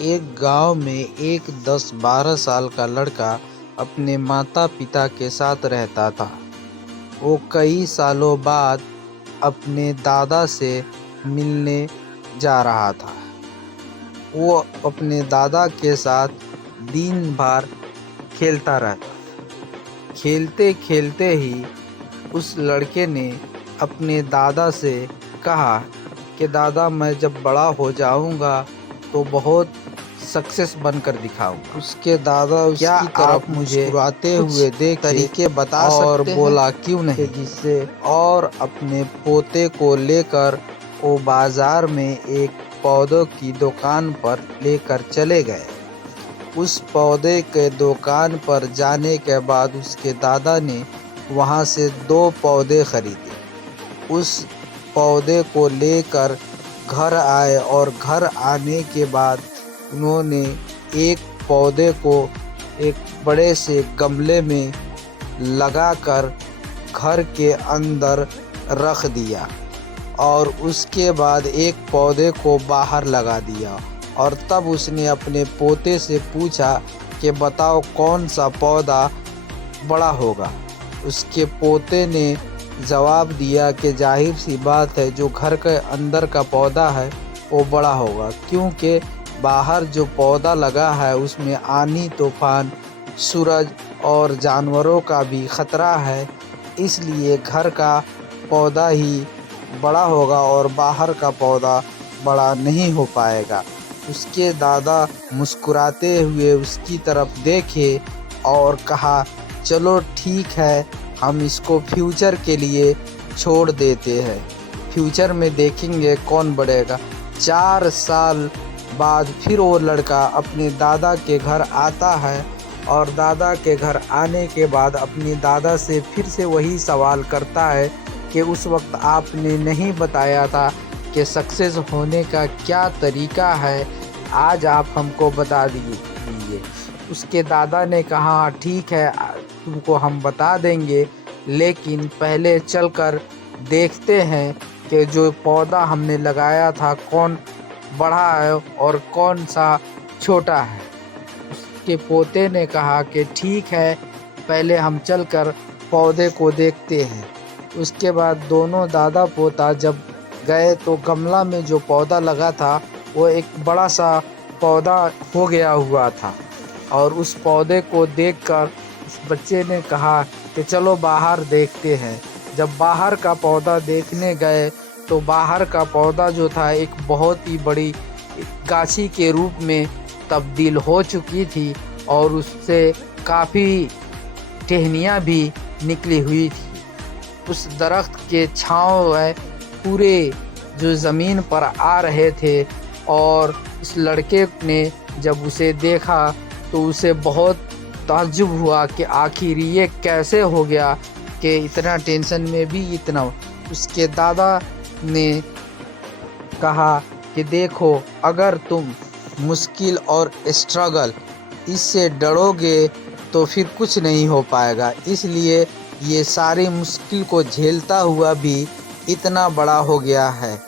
एक गांव में एक 10-12 साल का लड़का अपने माता पिता के साथ रहता था। वो कई सालों बाद अपने दादा से मिलने जा रहा था। वो अपने दादा के साथ दिन भर खेलता रहता। खेलते खेलते ही उस लड़के ने अपने दादा से कहा कि दादा, मैं जब बड़ा हो जाऊंगा तो बहुत सक्सेस बनकर दिखाऊंगा। उसके दादा उसकी तरफ मुस्कुराते हुए देखे तरीके बता और बोला क्यों नहीं, जिससे और अपने पोते को लेकर वो बाजार में एक पौधों की दुकान पर लेकर चले गए। उस पौधे के दुकान पर जाने के बाद उसके दादा ने वहां से 2 पौधे खरीदे। उस पौधे को लेकर घर आए और घर आने के बाद उन्होंने एक पौधे को एक बड़े से गमले में लगाकर घर के अंदर रख दिया और उसके बाद एक पौधे को बाहर लगा दिया। और तब उसने अपने पोते से पूछा कि बताओ कौन सा पौधा बड़ा होगा। उसके पोते ने जवाब दिया कि जाहिर सी बात है, जो घर के अंदर का पौधा है वो बड़ा होगा, क्योंकि बाहर जो पौधा लगा है उसमें आंधी तूफान, सूरज और जानवरों का भी खतरा है, इसलिए घर का पौधा ही बड़ा होगा और बाहर का पौधा बड़ा नहीं हो पाएगा। उसके दादा मुस्कुराते हुए उसकी तरफ देखे और कहा, चलो ठीक है, हम इसको फ्यूचर के लिए छोड़ देते हैं, फ्यूचर में देखेंगे कौन बढ़ेगा। 4 साल बाद फिर वो लड़का अपने दादा के घर आता है और दादा के घर आने के बाद अपने दादा से फिर से वही सवाल करता है कि उस वक्त आपने नहीं बताया था कि सक्सेस होने का क्या तरीका है, आज आप हमको बता दीजिए। उसके दादा ने कहा, ठीक है, तुमको हम बता देंगे, लेकिन पहले चलकर देखते हैं कि जो पौधा हमने लगाया था कौन बड़ा है और कौन सा छोटा है। उसके पोते ने कहा कि ठीक है, पहले हम चलकर पौधे को देखते हैं। उसके बाद दोनों दादा पोता जब गए तो गमला में जो पौधा लगा था वो एक बड़ा सा पौधा हो गया हुआ था। और उस पौधे को देखकर उस बच्चे ने कहा कि चलो बाहर देखते हैं। जब बाहर का पौधा देखने गए तो बाहर का पौधा जो था एक बहुत ही बड़ी गाछी के रूप में तब्दील हो चुकी थी और उससे काफ़ी टहनियाँ भी निकली हुई थी। उस दरख्त के छांव पूरे जो ज़मीन पर आ रहे थे और इस लड़के ने जब उसे देखा तो उसे बहुत ताज्जुब हुआ कि आखिर ये कैसे हो गया कि इतना टेंशन में भी इतना। उसके दादा ने कहा कि देखो, अगर तुम मुश्किल और स्ट्रगल इससे डरोगे तो फिर कुछ नहीं हो पाएगा, इसलिए ये सारी मुश्किल को झेलता हुआ भी इतना बड़ा हो गया है।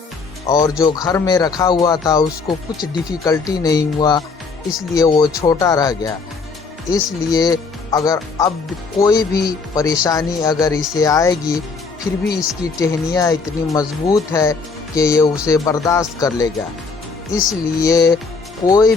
और जो घर में रखा हुआ था उसको कुछ डिफ़िकल्टी नहीं हुआ, इसलिए वो छोटा रह गया। इसलिए अगर अब कोई भी परेशानी अगर इसे आएगी, फिर भी इसकी टहनियाँ इतनी मज़बूत है कि ये उसे बर्दाश्त कर लेगा। इसलिए कोई